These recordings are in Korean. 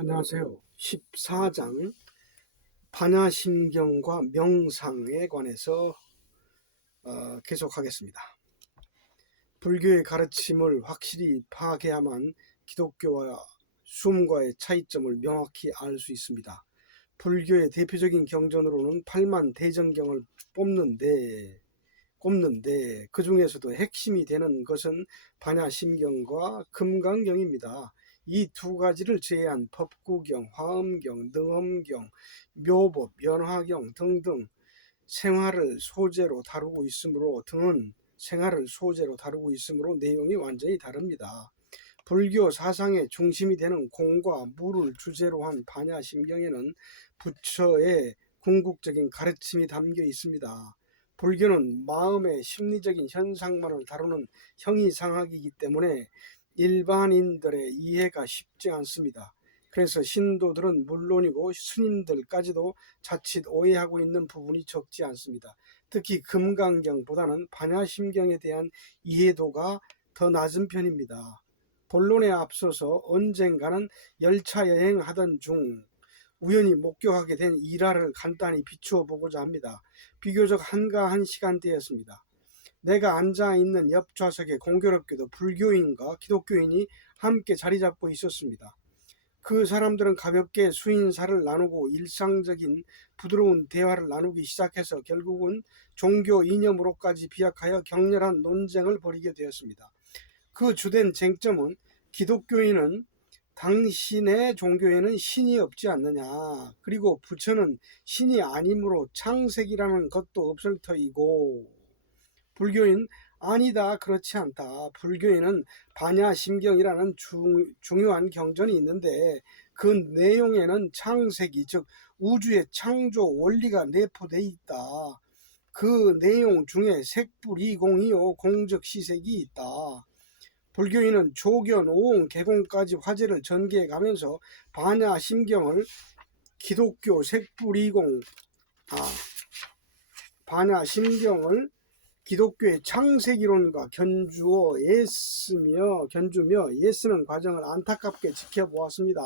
안녕하세요. 14장 반야심경과 명상에 관해서 계속하겠습니다. 불교의 가르침을 확실히 파악해야만 기독교와 숨과의 차이점을 명확히 알 수 있습니다. 불교의 대표적인 경전으로는 8만 대전경을 꼽는데 그 중에서도 핵심이 되는 것은 반야심경과 금강경입니다. 이 두 가지를 제외한 법구경, 화엄경, 능엄경, 묘법, 연화경 등은 생활을 소재로 다루고 있으므로 내용이 완전히 다릅니다. 불교 사상의 중심이 되는 공과 무를 주제로 한 반야심경에는 부처의 궁극적인 가르침이 담겨 있습니다. 불교는 마음의 심리적인 현상만을 다루는 형이상학이기 때문에 일반인들의 이해가 쉽지 않습니다. 그래서 신도들은 물론이고 스님들까지도 자칫 오해하고 있는 부분이 적지 않습니다. 특히 금강경보다는 반야심경에 대한 이해도가 더 낮은 편입니다. 본론에 앞서서 언젠가는 열차 여행하던 중 우연히 목격하게 된 일화를 간단히 비추어 보고자 합니다. 비교적 한가한 시간대였습니다. 내가 앉아있는 옆 좌석에 공교롭게도 불교인과 기독교인이 함께 자리 잡고 있었습니다. 그 사람들은 가볍게 수인사를 나누고 일상적인 부드러운 대화를 나누기 시작해서 결국은 종교 이념으로까지 비약하여 격렬한 논쟁을 벌이게 되었습니다. 그 주된 쟁점은 기독교인은 당신의 종교에는 신이 없지 않느냐, 그리고 부처는 신이 아니므로 창세기라는 것도 없을 터이고, 불교인 아니다, 그렇지 않다. 불교에는 반야심경이라는 중요한 경전이 있는데 그 내용에는 창세기, 즉 우주의 창조 원리가 내포되어 있다. 그 내용 중에 색불이공이요 공적시색이 있다. 불교인은 조견, 오응, 개공까지 화제를 전개해 가면서 반야심경을 기독교 색불이공, 반야심경을 기독교의 창세기론과 견주며 예쓰는 과정을 안타깝게 지켜보았습니다.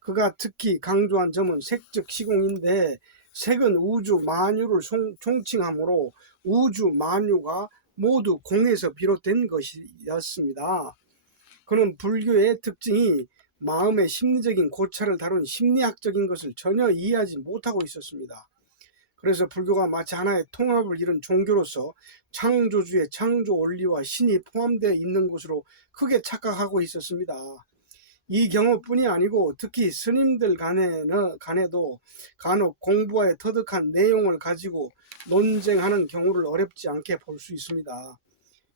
그가 특히 강조한 점은 색즉 시공인데 색은 우주 만유를 총칭하므로 우주 만유가 모두 공에서 비롯된 것이었습니다. 그는 불교의 특징이 마음의 심리적인 고찰을 다룬 심리학적인 것을 전혀 이해하지 못하고 있었습니다. 그래서 불교가 마치 하나의 통합을 이룬 종교로서 창조주의 창조 원리와 신이 포함되어 있는 것으로 크게 착각하고 있었습니다. 이 경우뿐이 아니고 특히 스님들 간에도 간혹 공부와의 터득한 내용을 가지고 논쟁하는 경우를 어렵지 않게 볼 수 있습니다.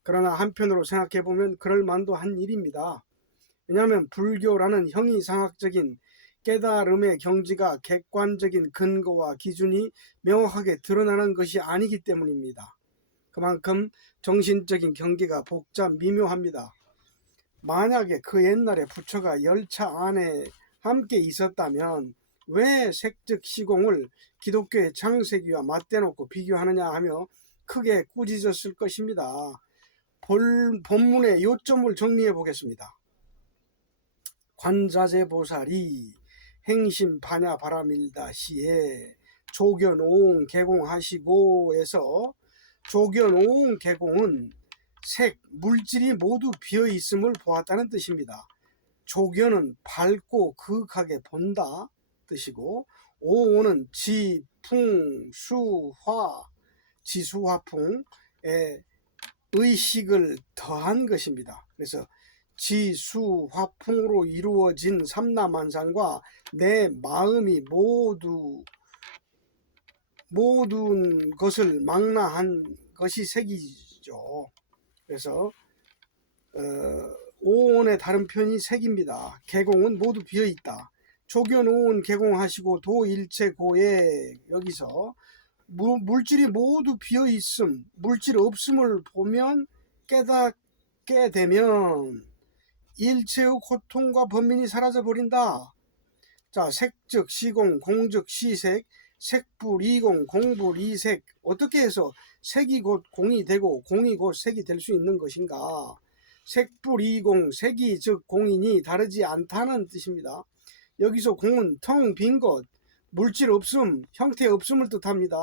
그러나 한편으로 생각해보면 그럴 만도 한 일입니다. 왜냐하면 불교라는 형이상학적인 깨달음의 경지가 객관적인 근거와 기준이 명확하게 드러나는 것이 아니기 때문입니다. 그만큼 정신적인 경계가 복잡 미묘합니다. 만약에 그 옛날에 부처가 열차 안에 함께 있었다면 왜 색즉 시공을 기독교의 창세기와 맞대놓고 비교하느냐 하며 크게 꾸짖었을 것입니다. 본문의 요점을 정리해 보겠습니다. 관자재 보살이 행심 반야 바라밀다 시에 조견 오응 개공하시고에서 조견 오응 개공은 색, 물질이 모두 비어있음을 보았다는 뜻입니다. 조견은 밝고 그윽하게 본다 뜻이고, 오오는 지, 풍, 수, 화, 지수화풍에 의식을 더한 것입니다. 그래서 지수 화풍으로 이루어진 삼라만상과 내 마음이 모든 것을 망라한 것이 색이죠. 그래서 오온의 다른 편이 색입니다. 개공은 모두 비어있다. 조견 오온 개공하시고 도일체고에 여기서 물질이 모두 비어있음, 물질 없음을 보면 깨닫게 되면 일체의 고통과 번민이 사라져버린다. 자, 색즉 시공, 공즉 시색, 색불이공, 공불이색. 어떻게 해서 색이 곧 공이 되고 공이 곧 색이 될 수 있는 것인가? 색불이공, 색이 즉 공이니 다르지 않다는 뜻입니다. 여기서 공은 텅 빈 것, 물질 없음, 형태 없음을 뜻합니다.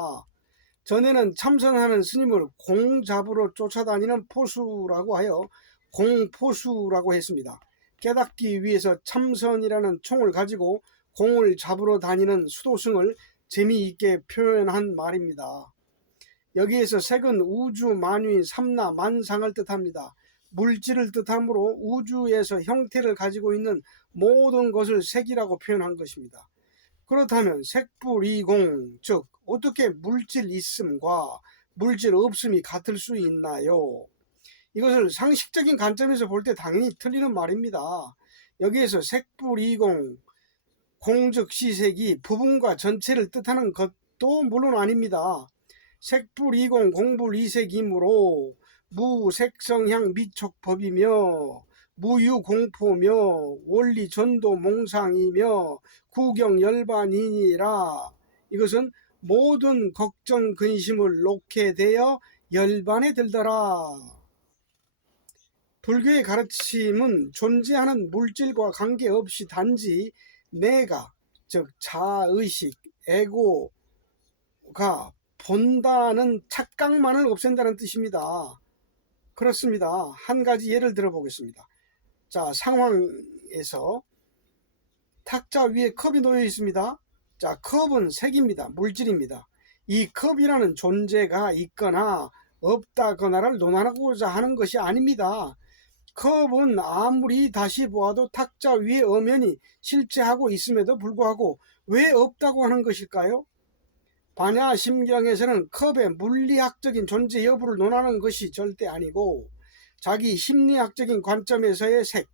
전에는 참선하는 스님을 공 잡으러 쫓아다니는 포수라고 하여 공포수라고 했습니다. 깨닫기 위해서 참선이라는 총을 가지고 공을 잡으러 다니는 수도승을 재미있게 표현한 말입니다. 여기에서 색은 우주 만유인 삼나 만상을 뜻합니다. 물질을 뜻하므로 우주에서 형태를 가지고 있는 모든 것을 색이라고 표현한 것입니다. 그렇다면 색불이공, 즉 어떻게 물질 있음과 물질 없음이 같을 수 있나요? 이것을 상식적인 관점에서 볼 때 당연히 틀리는 말입니다. 여기에서 색불이공, 공즉 시색이 부분과 전체를 뜻하는 것도 물론 아닙니다. 색불이공 공불이색이므로 무색성향 미촉법이며 무유공포며 원리전도 몽상이며 구경열반이니라. 이것은 모든 걱정 근심을 놓게 되어 열반에 들더라. 불교의 가르침은 존재하는 물질과 관계없이 단지 내가, 즉 자의식, 에고가 본다는 착각만을 없앤다는 뜻입니다. 그렇습니다. 한 가지 예를 들어보겠습니다. 자, 상황에서 탁자 위에 컵이 놓여 있습니다. 자, 컵은 색입니다. 물질입니다. 이 컵이라는 존재가 있거나 없다거나를 논하고자 하는 것이 아닙니다. 컵은 아무리 다시 보아도 탁자 위에 엄연히 실체하고 있음에도 불구하고 왜 없다고 하는 것일까요? 반야심경에서는 컵의 물리학적인 존재 여부를 논하는 것이 절대 아니고 자기 심리학적인 관점에서의 색,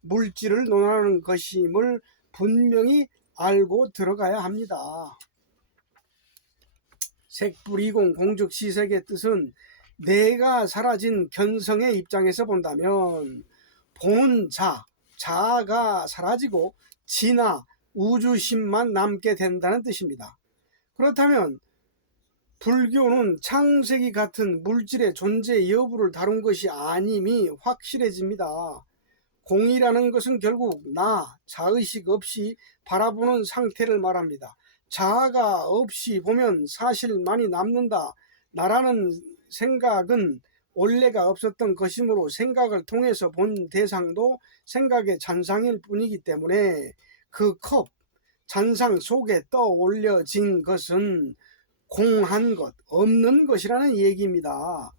물질을 논하는 것임을 분명히 알고 들어가야 합니다. 색불이공 공즉시색의 뜻은 내가 사라진 견성의 입장에서 본다면 보는 자가 사라지고 지나 우주심만 남게 된다는 뜻입니다. 그렇다면 불교는 창세기 같은 물질의 존재 여부를 다룬 것이 아님이 확실해집니다. 공이라는 것은 결국 나, 자의식 없이 바라보는 상태를 말합니다. 자아가 없이 보면 사실만이 남는다. 나라는 생각은 원래가 없었던 것이므로 생각을 통해서 본 대상도 생각의 잔상일 뿐이기 때문에 그 컵, 잔상 속에 떠올려진 것은 공한 것, 없는 것이라는 얘기입니다.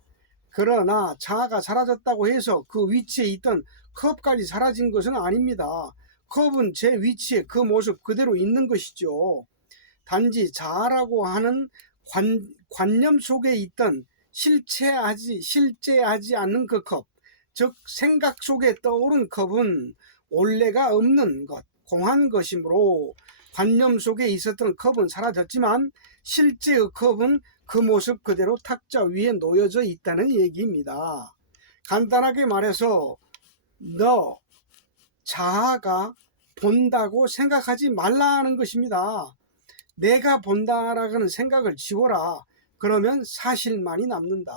그러나 자아가 사라졌다고 해서 그 위치에 있던 컵까지 사라진 것은 아닙니다. 컵은 제 위치에 그 모습 그대로 있는 것이죠. 단지 자아라고 하는 관념 속에 있던 실제하지 않는 그 컵, 즉 생각 속에 떠오른 컵은 원래가 없는 것, 공한 것이므로 관념 속에 있었던 컵은 사라졌지만 실제의 컵은 그 모습 그대로 탁자 위에 놓여져 있다는 얘기입니다. 간단하게 말해서 너 자아가 본다고 생각하지 말라는 것입니다. 내가 본다라는 생각을 지워라. 그러면 사실만이 남는다.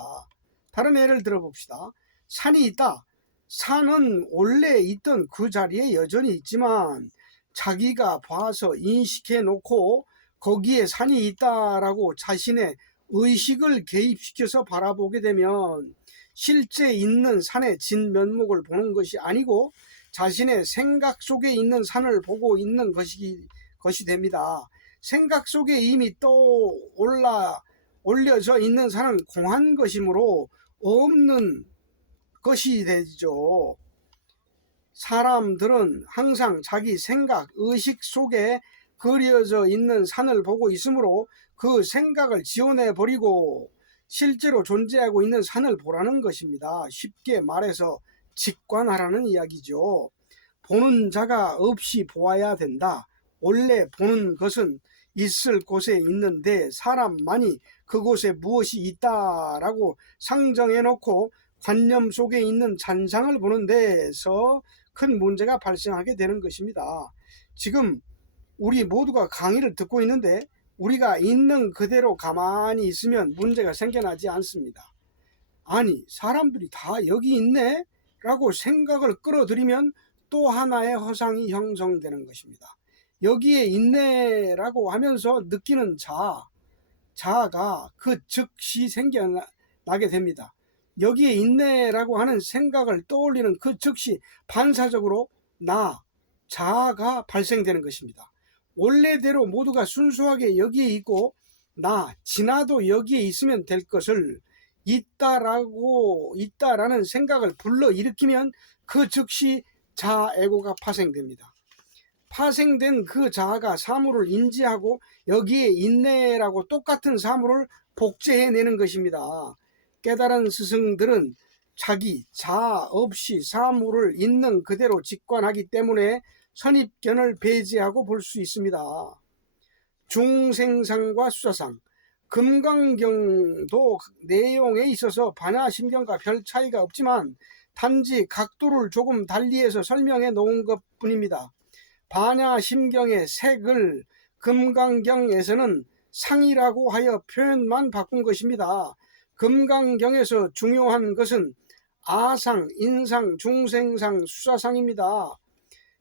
다른 예를 들어봅시다. 산이 있다. 산은 원래 있던 그 자리에 여전히 있지만 자기가 봐서 인식해 놓고 거기에 산이 있다라고 자신의 의식을 개입시켜서 바라보게 되면 실제 있는 산의 진면목을 보는 것이 아니고 자신의 생각 속에 있는 산을 보고 있는 것이 됩니다. 생각 속에 이미 올려져 있는 산은 공한 것이므로 없는 것이 되죠. 사람들은 항상 자기 생각, 의식 속에 그려져 있는 산을 보고 있으므로 그 생각을 지워내버리고 실제로 존재하고 있는 산을 보라는 것입니다. 쉽게 말해서 직관하라는 이야기죠. 보는 자가 없이 보아야 된다. 원래 보는 것은 있을 곳에 있는데 사람만이 그곳에 무엇이 있다라고 상정해놓고 관념 속에 있는 잔상을 보는 데에서 큰 문제가 발생하게 되는 것입니다. 지금 우리 모두가 강의를 듣고 있는데 우리가 있는 그대로 가만히 있으면 문제가 생겨나지 않습니다. 아니, 사람들이 다 여기 있네? 라고 생각을 끌어들이면 또 하나의 허상이 형성되는 것입니다. 여기에 있네라고 하면서 느끼는 자아가 그 즉시 생겨나게 됩니다. 여기에 있네라고 하는 생각을 떠올리는 그 즉시 반사적으로 자아가 발생되는 것입니다. 원래대로 모두가 순수하게 여기에 있고 진아도 여기에 있으면 될 것을 있다라는 생각을 불러일으키면 그 즉시 자에고가 파생됩니다. 파생된 그 자아가 사물을 인지하고 여기에 있네라고 똑같은 사물을 복제해내는 것입니다. 깨달은 스승들은 자기 자아 없이 사물을 있는 그대로 직관하기 때문에 선입견을 배제하고 볼 수 있습니다. 중생상과 수사상, 금강경도 내용에 있어서 반야심경과 별 차이가 없지만 단지 각도를 조금 달리해서 설명해 놓은 것 뿐입니다. 반야심경의 색을 금강경에서는 상이라고 하여 표현만 바꾼 것입니다. 금강경에서 중요한 것은 아상, 인상, 중생상, 수사상입니다.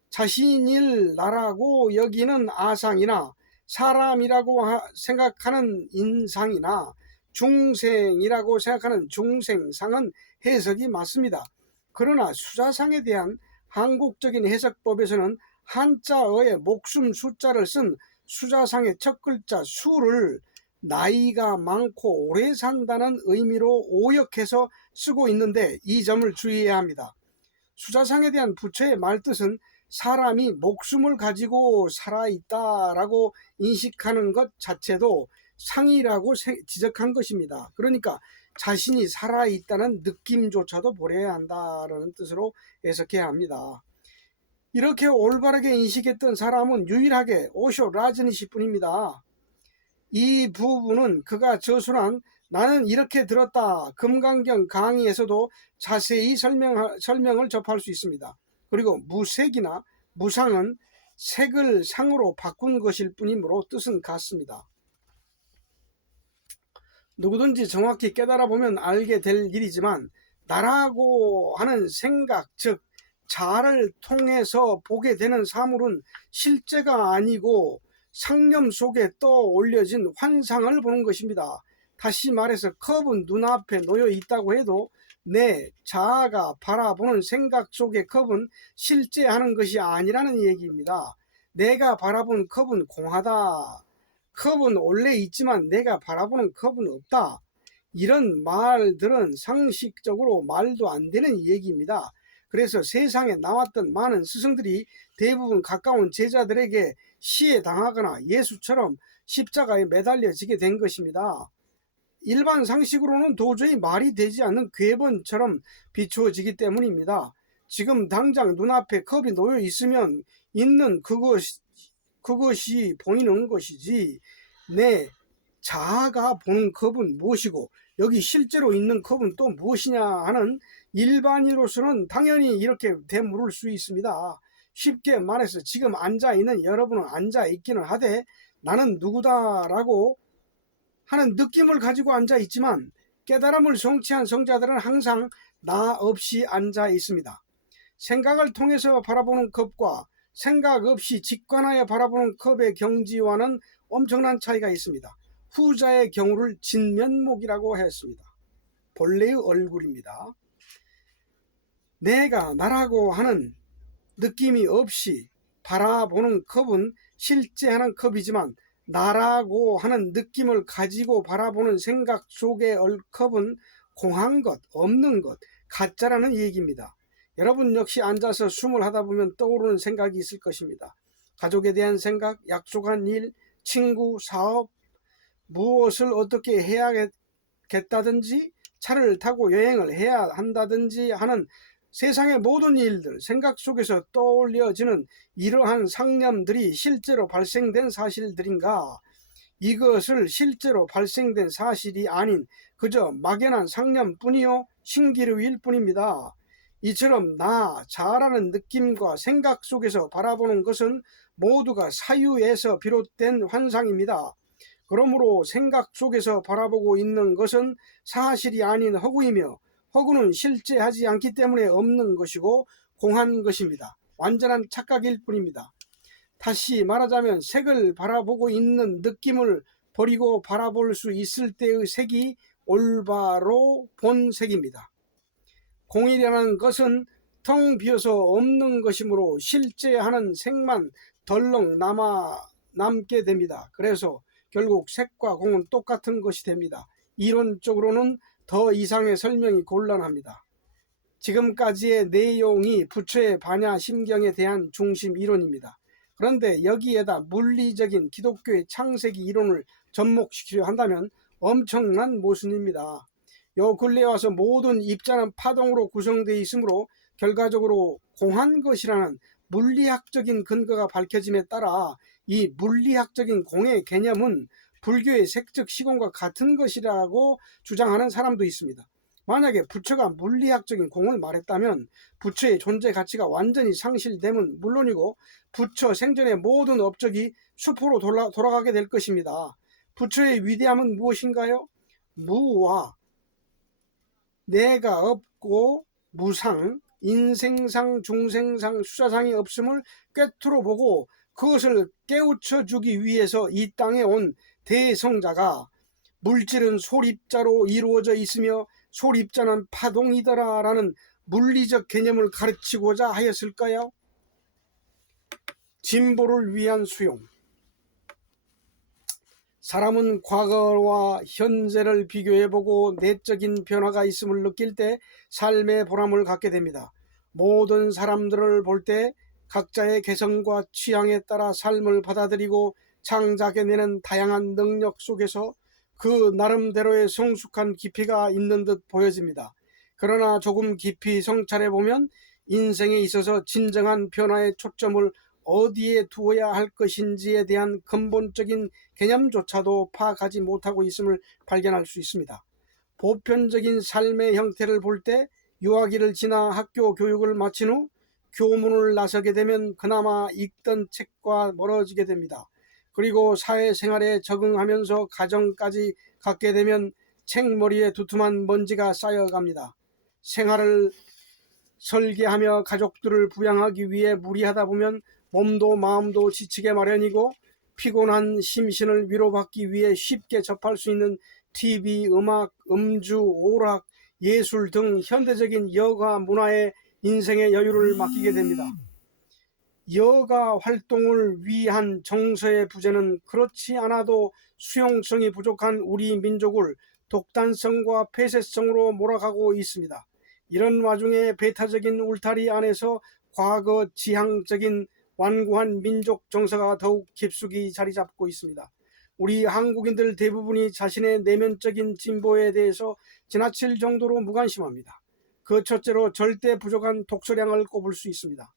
자신일 나라고 여기는 아상이나 사람이라고 생각하는 인상이나 중생이라고 생각하는 중생상은 해석이 맞습니다. 그러나 수자상에 대한 한국적인 해석법에서는 한자어의 목숨 숫자를 쓴 수자상의 첫 글자 수를 나이가 많고 오래 산다는 의미로 오역해서 쓰고 있는데 이 점을 주의해야 합니다. 수자상에 대한 부처의 말뜻은 사람이 목숨을 가지고 살아있다라고 인식하는 것 자체도 상이라고 지적한 것입니다. 그러니까 자신이 살아있다는 느낌조차도 버려야 한다는 뜻으로 해석해야 합니다. 이렇게 올바르게 인식했던 사람은 유일하게 오쇼 라즈니시 뿐입니다. 이 부분은 그가 저술한 나는 이렇게 들었다 금강경 강의에서도 자세히 설명을 접할 수 있습니다. 그리고 무색이나 무상은 색을 상으로 바꾼 것일 뿐이므로 뜻은 같습니다. 누구든지 정확히 깨달아 보면 알게 될 일이지만 나라고 하는 생각, 즉 자아를 통해서 보게 되는 사물은 실제가 아니고 상념 속에 떠올려진 환상을 보는 것입니다. 다시 말해서 컵은 눈앞에 놓여 있다고 해도 내 자아가 바라보는 생각 속의 컵은 실제 하는 것이 아니라는 얘기입니다. 내가 바라본 컵은 공하다. 컵은 원래 있지만 내가 바라보는 컵은 없다. 이런 말들은 상식적으로 말도 안 되는 얘기입니다. 그래서 세상에 나왔던 많은 스승들이 대부분 가까운 제자들에게 시해 당하거나 예수처럼 십자가에 매달려지게 된 것입니다. 일반 상식으로는 도저히 말이 되지 않는 궤번처럼 비추어지기 때문입니다. 지금 당장 눈앞에 컵이 놓여 있으면 있는 그것이 보이는 것이지 내 자아가 보는 컵은 무엇이고 여기 실제로 있는 컵은 또 무엇이냐 하는 일반인으로서는 당연히 이렇게 되물을 수 있습니다. 쉽게 말해서 지금 앉아있는 여러분은 앉아있기는 하되 나는 누구다라고 하는 느낌을 가지고 앉아있지만 깨달음을 성취한 성자들은 항상 나 없이 앉아있습니다. 생각을 통해서 바라보는 컵과 생각 없이 직관하여 바라보는 컵의 경지와는 엄청난 차이가 있습니다. 후자의 경우를 진면목이라고 했습니다. 본래의 얼굴입니다. 내가 나라고 하는 느낌이 없이 바라보는 컵은 실제하는 컵이지만 나라고 하는 느낌을 가지고 바라보는 생각 속의 컵은 공한 것, 없는 것, 가짜라는 얘기입니다. 여러분 역시 앉아서 숨을 하다 보면 떠오르는 생각이 있을 것입니다. 가족에 대한 생각, 약속한 일, 친구, 사업, 무엇을 어떻게 해야겠다든지 차를 타고 여행을 해야 한다든지 하는 세상의 모든 일들, 생각 속에서 떠올려지는 이러한 상념들이 실제로 발생된 사실들인가? 이것을 실제로 발생된 사실이 아닌 그저 막연한 상념뿐이요 신기루일 뿐입니다. 이처럼 자아라는 느낌과 생각 속에서 바라보는 것은 모두가 사유에서 비롯된 환상입니다. 그러므로 생각 속에서 바라보고 있는 것은 사실이 아닌 허구이며 허구는 실제하지 않기 때문에 없는 것이고 공한 것입니다. 완전한 착각일 뿐입니다. 다시 말하자면 색을 바라보고 있는 느낌을 버리고 바라볼 수 있을 때의 색이 올바로 본 색입니다. 공이라는 것은 텅 비어서 없는 것이므로 실제 하는 색만 덜렁 남게 됩니다. 그래서 결국 색과 공은 똑같은 것이 됩니다. 이론적으로는 더 이상의 설명이 곤란합니다. 지금까지의 내용이 부처의 반야심경에 대한 중심 이론입니다. 그런데 여기에다 물리적인 기독교의 창세기 이론을 접목시키려 한다면 엄청난 모순입니다. 요 근래에 와서 모든 입자는 파동으로 구성되어 있으므로 결과적으로 공한 것이라는 물리학적인 근거가 밝혀짐에 따라 이 물리학적인 공의 개념은 불교의 색즉 시공과 같은 것이라고 주장하는 사람도 있습니다. 만약에 부처가 물리학적인 공을 말했다면 부처의 존재 가치가 완전히 상실됨은 물론이고 부처 생전의 모든 업적이 수포로 돌아가게 될 것입니다. 부처의 위대함은 무엇인가요? 무와 내가 없고 무상, 인생상, 중생상, 수사상이 없음을 꿰뚫어 보고 그것을 깨우쳐 주기 위해서 이 땅에 온 대성자가 물질은 소립자로 이루어져 있으며 소립자는 파동이더라 라는 물리적 개념을 가르치고자 하였을까요? 진보를 위한 수용. 사람은 과거와 현재를 비교해보고 내적인 변화가 있음을 느낄 때 삶의 보람을 갖게 됩니다. 모든 사람들을 볼 때 각자의 개성과 취향에 따라 삶을 받아들이고 창작해내는 다양한 능력 속에서 그 나름대로의 성숙한 깊이가 있는 듯 보여집니다. 그러나 조금 깊이 성찰해보면 인생에 있어서 진정한 변화의 초점을 어디에 두어야 할 것인지에 대한 근본적인 개념조차도 파악하지 못하고 있음을 발견할 수 있습니다. 보편적인 삶의 형태를 볼 때 유아기를 지나 학교 교육을 마친 후 교문을 나서게 되면 그나마 읽던 책과 멀어지게 됩니다. 그리고 사회생활에 적응하면서 가정까지 갖게 되면 책머리에 두툼한 먼지가 쌓여갑니다. 생활을 설계하며 가족들을 부양하기 위해 무리하다 보면 몸도 마음도 지치게 마련이고 피곤한 심신을 위로받기 위해 쉽게 접할 수 있는 TV, 음악, 음주, 오락, 예술 등 현대적인 여가 문화에 인생의 여유를 맡기게 됩니다. 여가 활동을 위한 정서의 부재는 그렇지 않아도 수용성이 부족한 우리 민족을 독단성과 폐쇄성으로 몰아가고 있습니다. 이런 와중에 배타적인 울타리 안에서 과거 지향적인 완고한 민족 정서가 더욱 깊숙이 자리 잡고 있습니다. 우리 한국인들 대부분이 자신의 내면적인 진보에 대해서 지나칠 정도로 무관심합니다. 그 첫째로 절대 부족한 독서량을 꼽을 수 있습니다.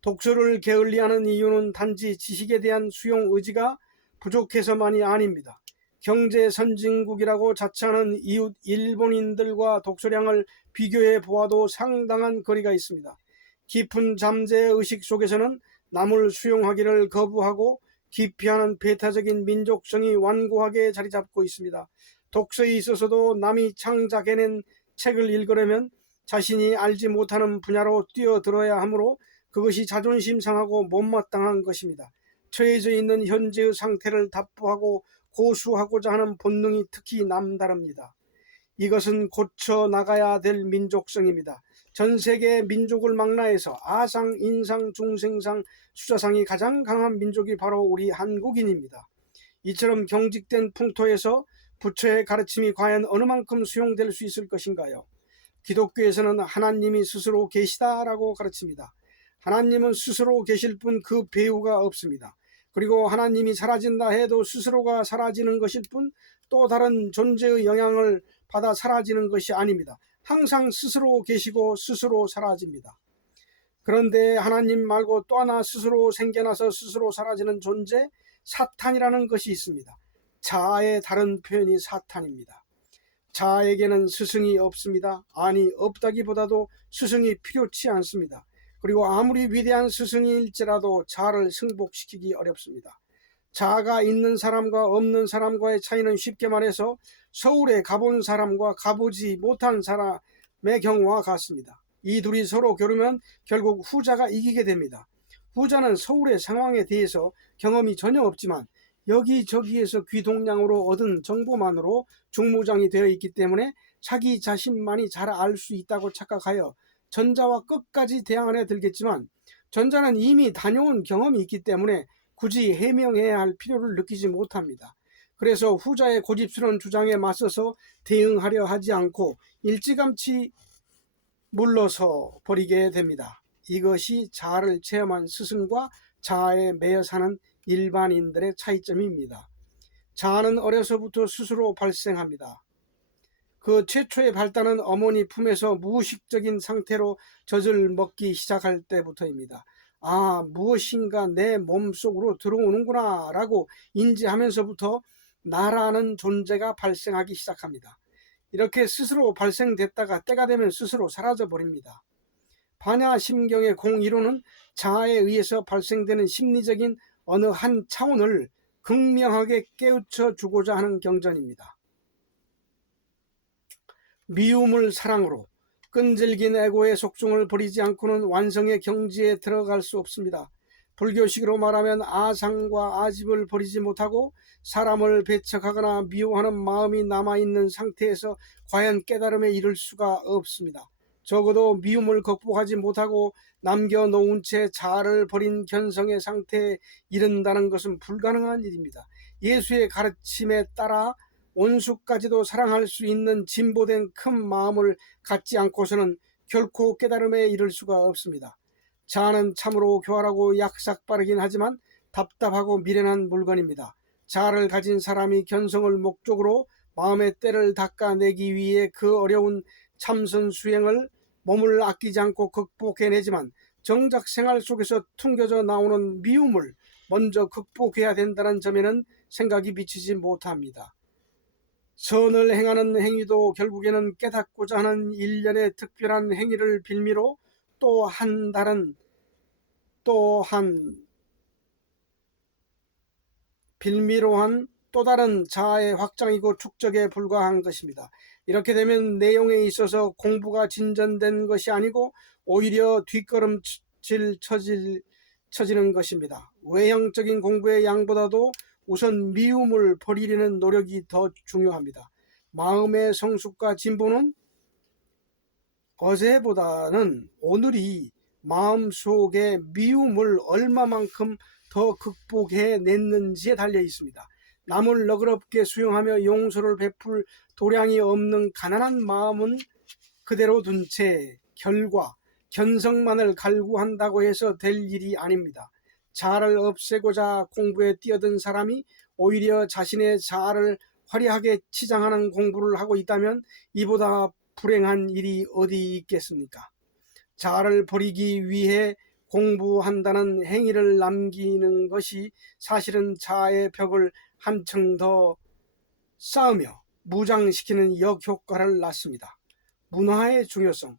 독서를 게을리하는 이유는 단지 지식에 대한 수용 의지가 부족해서만이 아닙니다. 경제 선진국이라고 자처하는 이웃 일본인들과 독서량을 비교해 보아도 상당한 거리가 있습니다. 깊은 잠재의식 속에서는 남을 수용하기를 거부하고 기피하는 배타적인 민족성이 완고하게 자리 잡고 있습니다. 독서에 있어서도 남이 창작해낸 책을 읽으려면 자신이 알지 못하는 분야로 뛰어들어야 하므로 그것이 자존심 상하고 못마땅한 것입니다. 처해져 있는 현재의 상태를 답보하고 고수하고자 하는 본능이 특히 남다릅니다. 이것은 고쳐나가야 될 민족성입니다. 전 세계 민족을 망라해서 아상, 인상, 중생상, 수자상이 가장 강한 민족이 바로 우리 한국인입니다. 이처럼 경직된 풍토에서 부처의 가르침이 과연 어느 만큼 수용될 수 있을 것인가요? 기독교에서는 하나님이 스스로 계시다라고 가르칩니다. 하나님은 스스로 계실 뿐 그 배우가 없습니다. 그리고 하나님이 사라진다 해도 스스로가 사라지는 것일 뿐 또 다른 존재의 영향을 받아 사라지는 것이 아닙니다. 항상 스스로 계시고 스스로 사라집니다. 그런데 하나님 말고 또 하나 스스로 생겨나서 스스로 사라지는 존재, 사탄이라는 것이 있습니다. 자아의 다른 표현이 사탄입니다. 자아에게는 스승이 없습니다. 아니, 없다기보다도 스승이 필요치 않습니다. 그리고 아무리 위대한 스승일지라도 자아를 승복시키기 어렵습니다. 자아가 있는 사람과 없는 사람과의 차이는 쉽게 말해서 서울에 가본 사람과 가보지 못한 사람의 경우와 같습니다. 이 둘이 서로 겨루면 결국 후자가 이기게 됩니다. 후자는 서울의 상황에 대해서 경험이 전혀 없지만 여기저기에서 귀동냥으로 얻은 정보만으로 중무장이 되어 있기 때문에 자기 자신만이 잘 알 수 있다고 착각하여 전자와 끝까지 대항하려 들겠지만, 전자는 이미 다녀온 경험이 있기 때문에 굳이 해명해야 할 필요를 느끼지 못합니다. 그래서 후자의 고집스러운 주장에 맞서서 대응하려 하지 않고 일찌감치 물러서 버리게 됩니다. 이것이 자아를 체험한 스승과 자아에 매여 사는 일반인들의 차이점입니다. 자아는 어려서부터 스스로 발생합니다. 그 최초의 발단은 어머니 품에서 무의식적인 상태로 젖을 먹기 시작할 때부터입니다. 아, 무엇인가 내 몸속으로 들어오는구나 라고 인지하면서부터 나라는 존재가 발생하기 시작합니다. 이렇게 스스로 발생됐다가 때가 되면 스스로 사라져버립니다. 반야심경의 공이론은 자아에 의해서 발생되는 심리적인 어느 한 차원을 극명하게 깨우쳐 주고자 하는 경전입니다. 미움을 사랑으로, 끈질긴 애고의 속성을 버리지 않고는 완성의 경지에 들어갈 수 없습니다. 불교식으로 말하면 아상과 아집을 버리지 못하고 사람을 배척하거나 미워하는 마음이 남아있는 상태에서 과연 깨달음에 이를 수가 없습니다. 적어도 미움을 극복하지 못하고 남겨놓은 채 자아를 버린 견성의 상태에 이른다는 것은 불가능한 일입니다. 예수의 가르침에 따라 온수까지도 사랑할 수 있는 진보된 큰 마음을 갖지 않고서는 결코 깨달음에 이를 수가 없습니다. 자아는 참으로 교활하고 약삭빠르긴 하지만 답답하고 미련한 물건입니다. 자아를 가진 사람이 견성을 목적으로 마음의 때를 닦아내기 위해 그 어려운 참선 수행을 몸을 아끼지 않고 극복해내지만, 정작 생활 속에서 퉁겨져 나오는 미움을 먼저 극복해야 된다는 점에는 생각이 미치지 못합니다. 선을 행하는 행위도 결국에는 깨닫고자 하는 일련의 특별한 행위를 빌미로 한 또 다른 자아의 확장이고 축적에 불과한 것입니다. 이렇게 되면 내용에 있어서 공부가 진전된 것이 아니고 오히려 뒷걸음질 쳐지는 것입니다. 외형적인 공부의 양보다도 우선 미움을 버리려는 노력이 더 중요합니다. 마음의 성숙과 진보는 어제보다는 오늘이 마음속의 미움을 얼마만큼 더 극복해냈는지에 달려 있습니다. 남을 너그럽게 수용하며 용서를 베풀 도량이 없는 가난한 마음은 그대로 둔 채 결과, 견성만을 갈구한다고 해서 될 일이 아닙니다. 자아를 없애고자 공부에 뛰어든 사람이 오히려 자신의 자아를 화려하게 치장하는 공부를 하고 있다면 이보다 불행한 일이 어디 있겠습니까? 자아를 버리기 위해 공부한다는 행위를 남기는 것이 사실은 자아의 벽을 한층 더 쌓으며 무장시키는 역효과를 낳습니다. 문화의 중요성.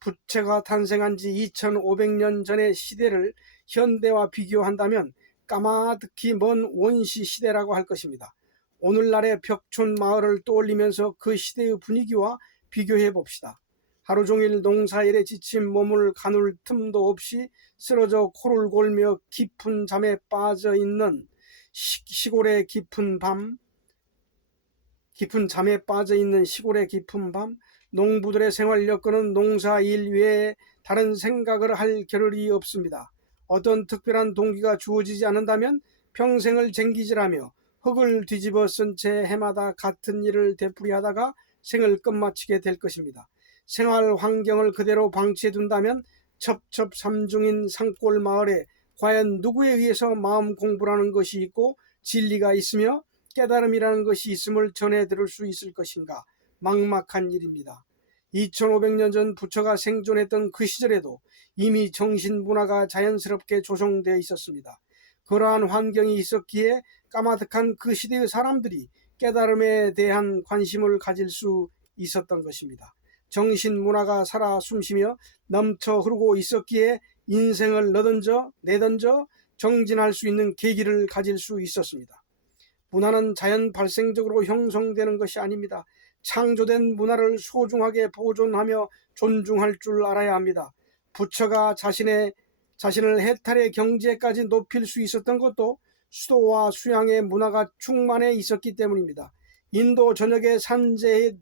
부처가 탄생한 지 2500년 전의 시대를 현대와 비교한다면 까마득히 먼 원시 시대라고 할 것입니다. 오늘날의 벽촌 마을을 떠올리면서 그 시대의 분위기와 비교해 봅시다. 하루 종일 농사일에 지친 몸을 가눌 틈도 없이 쓰러져 코를 골며 깊은 잠에 빠져 있는 시골의 깊은 밤, 농부들의 생활 여건은 농사일 외에 다른 생각을 할 겨를이 없습니다. 어떤 특별한 동기가 주어지지 않는다면 평생을 쟁기질하며 흙을 뒤집어 쓴 채 해마다 같은 일을 되풀이하다가 생을 끝마치게 될 것입니다. 생활 환경을 그대로 방치해 둔다면 첩첩삼중인 산골 마을에 과연 누구에 의해서 마음 공부라는 것이 있고 진리가 있으며 깨달음이라는 것이 있음을 전해 들을 수 있을 것인가? 막막한 일입니다. 2500년 전 부처가 생존했던 그 시절에도 이미 정신문화가 자연스럽게 조성되어 있었습니다. 그러한 환경이 있었기에 까마득한 그 시대의 사람들이 깨달음에 대한 관심을 가질 수 있었던 것입니다. 정신문화가 살아 숨쉬며 넘쳐 흐르고 있었기에 인생을 너던져 내던져 정진할 수 있는 계기를 가질 수 있었습니다. 문화는 자연 발생적으로 형성되는 것이 아닙니다. 창조된 문화를 소중하게 보존하며 존중할 줄 알아야 합니다. 부처가 자신의 자신을 해탈의 경지에까지 높일 수 있었던 것도 수도와 수양의 문화가 충만해 있었기 때문입니다. 인도 전역에 산재되어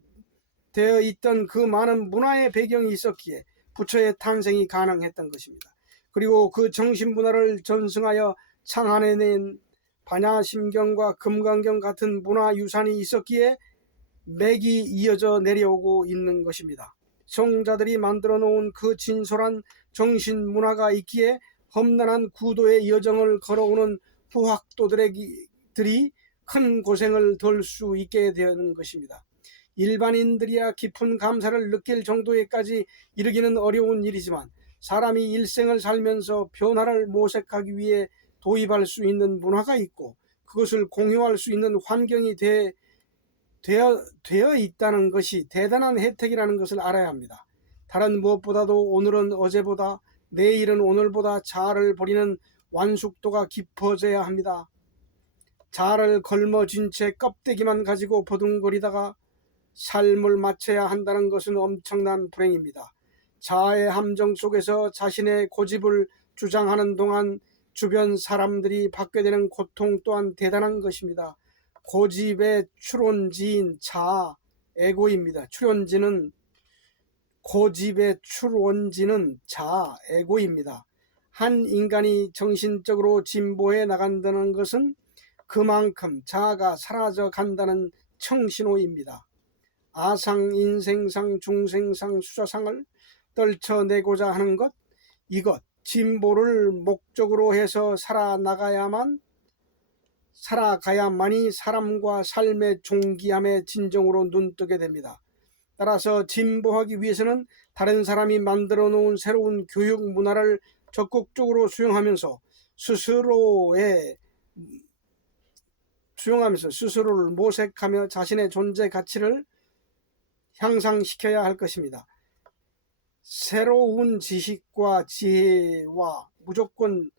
있던 그 많은 문화의 배경이 있었기에 부처의 탄생이 가능했던 것입니다. 그리고 그 정신문화를 전승하여 창안해낸 반야심경과 금강경 같은 문화유산이 있었기에 맥이 이어져 내려오고 있는 것입니다. 성자들이 만들어 놓은 그 진솔한 정신문화가 있기에 험난한 구도의 여정을 걸어오는 후학도들이 큰 고생을 덜 수 있게 되는 것입니다. 일반인들이야 깊은 감사를 느낄 정도에까지 이르기는 어려운 일이지만 사람이 일생을 살면서 변화를 모색하기 위해 도입할 수 있는 문화가 있고 그것을 공유할 수 있는 환경이 되어 있다는 것이 대단한 혜택이라는 것을 알아야 합니다. 다른 무엇보다도 오늘은 어제보다 내일은 오늘보다 자아를 버리는 완숙도가 깊어져야 합니다. 자아를 걸머쥔 채 껍데기만 가지고 버둥거리다가 삶을 마쳐야 한다는 것은 엄청난 불행입니다. 자아의 함정 속에서 자신의 고집을 주장하는 동안 주변 사람들이 받게 되는 고통 또한 대단한 것입니다. 고집의 출원지인 자아, 에고입니다. 고집의 출원지는 자아, 에고입니다. 한 인간이 정신적으로 진보해 나간다는 것은 그만큼 자아가 사라져 간다는 청신호입니다. 아상, 인생상, 중생상, 수자상을 떨쳐내고자 하는 것, 이것 진보를 목적으로 해서 살아가야만이 사람과 삶의 존귀함에 진정으로 눈뜨게 됩니다. 따라서 진보하기 위해서는 다른 사람이 만들어 놓은 새로운 교육 문화를 적극적으로 수용하면서 스스로를 모색하며 자신의 존재 가치를 향상시켜야 할 것입니다. 새로운 지식과 지혜와 무조건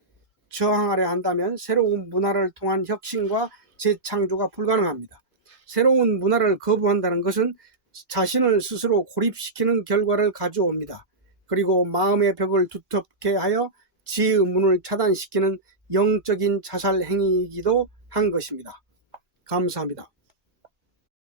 저항하려 한다면 새로운 문화를 통한 혁신과 재창조가 불가능합니다. 새로운 문화를 거부한다는 것은 자신을 스스로 고립시키는 결과를 가져옵니다. 그리고 마음의 벽을 두텁게 하여 지혜의 문을 차단시키는 영적인 자살 행위이기도 한 것입니다. 감사합니다.